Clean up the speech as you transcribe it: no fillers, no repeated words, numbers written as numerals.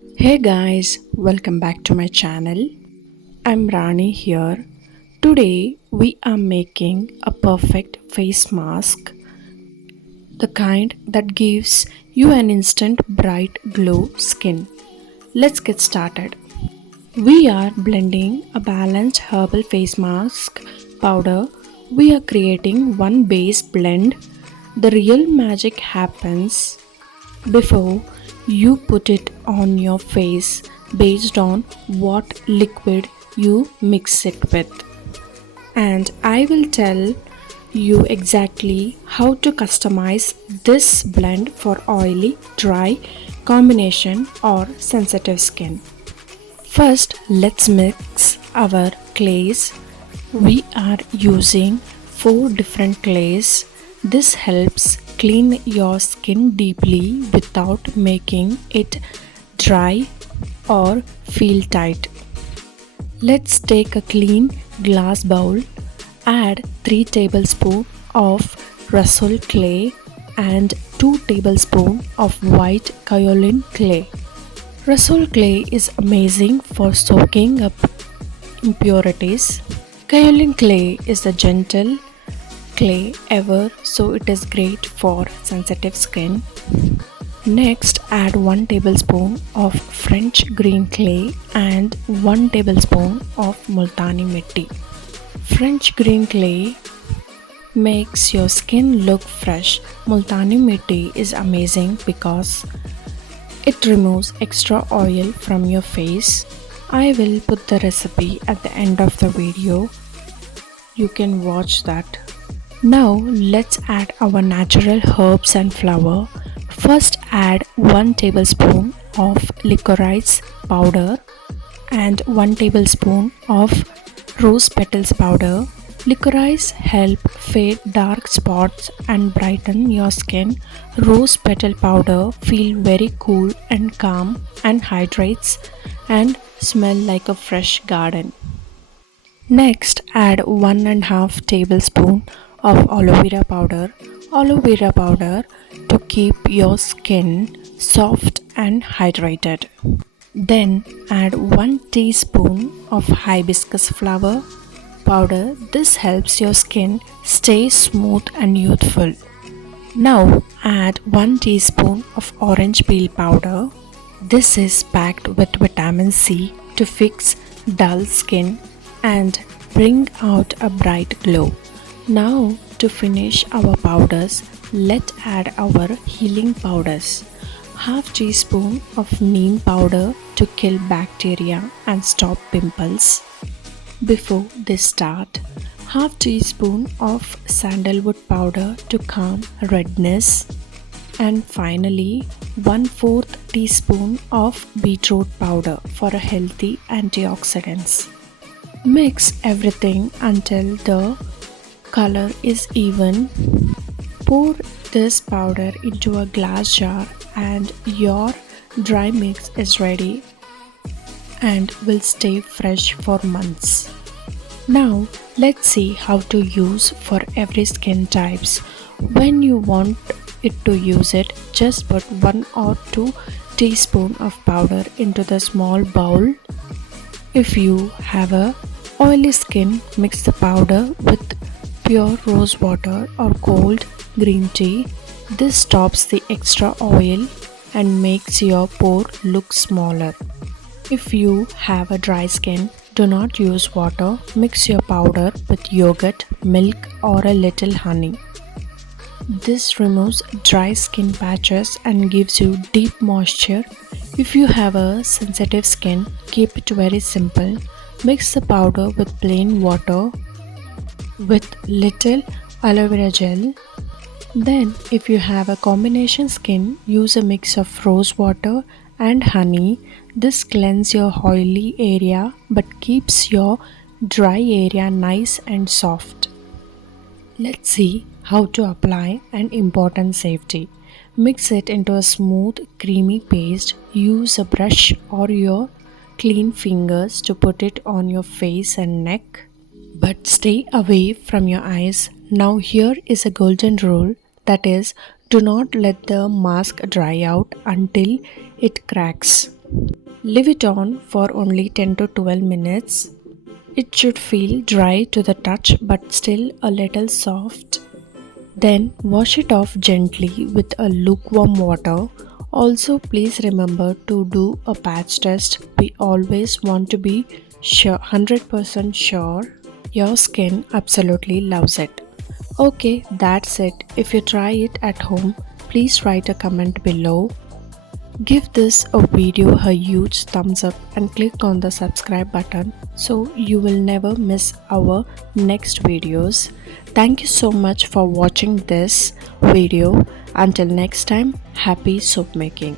Hey guys, welcome back to my channel. I'm Rani here. Today we are making a perfect face mask, the kind that gives you an instant bright glow skin. Let's get started. We are blending a balanced herbal face mask powder. We are creating one base blend. The real magic happens before you put it on your face based on what liquid you mix it with. And I will tell you exactly how to customize this blend for oily, dry combination or sensitive skin. First, let's mix our clays. We are using 4 different clays. This helps clean your skin deeply without making it dry or feel tight. Let's take a clean glass bowl, add 3 tablespoons of Rasol clay and 2 tablespoons of white kaolin clay. Rasol clay is amazing for soaking up impurities. Kaolin clay is a gentle clay ever, so it is great for sensitive skin. Next, add 1 tablespoon of French green clay and 1 tablespoon of multanimitti. French green clay makes your skin look fresh. Multanimitti is amazing because it removes extra oil from your face. I will put the recipe at the end of the video. You can watch that. Now let's add our natural herbs and flower. First add 1 tablespoon of licorice powder and 1 tablespoon of rose petals powder. Licorice help fade dark spots and brighten your skin. Rose petal powder feel very cool and calm and hydrates and smell like a fresh garden. Next, add 1 and a half tablespoon of aloe vera powder. Aloe vera powder to keep your skin soft and hydrated. Then add 1 teaspoon of hibiscus flower powder. This helps your skin stay smooth and youthful. Now add 1 teaspoon of orange peel powder. This is packed with vitamin C to fix dull skin and bring out a bright glow. Now to finish our powders, let's add our healing powders. Half teaspoon of neem powder to kill bacteria and stop pimples. Before they start, half teaspoon of sandalwood powder to calm redness. And finally, 1/4 teaspoon of beetroot powder for a healthy antioxidants. Mix everything until the color is even. Pour this powder into a glass jar and your dry mix is ready and will stay fresh for months. Now let's see how to use for every skin types. When you want it to use it, just put 1 or 2 teaspoon of powder into the small bowl. If you have a oily skin, mix the powder with pure rose water or cold green tea. This stops the extra oil and makes your pore look smaller. If you have a dry skin, do not use water. Mix your powder with yogurt, milk or a little honey. This removes dry skin patches and gives you deep moisture. If you have a sensitive skin, keep it very simple. Mix the powder with plain water with little aloe vera gel. Then, if you have a combination skin, use a mix of rose water and honey. This cleanses your oily area but keeps your dry area nice and soft. Let's see how to apply an important safety. Mix it into a smooth, creamy paste. Use a brush or your clean fingers to put it on your face and neck, but stay away from your eyes. Now, here is a golden rule, that is, do not let the mask dry out until it cracks. Leave it on for only 10 to 12 minutes. It should feel dry to the touch but still a little soft. Then wash it off gently with a lukewarm water. Also, please remember to do a patch test. We always want to be sure, 100% sure your skin absolutely loves it. Okay, that's it. If you try it at home, please write a comment below. Give this a video a huge thumbs up and click on the subscribe button so you will never miss our next videos. Thank you so much for watching this video. Until next time, happy soap making.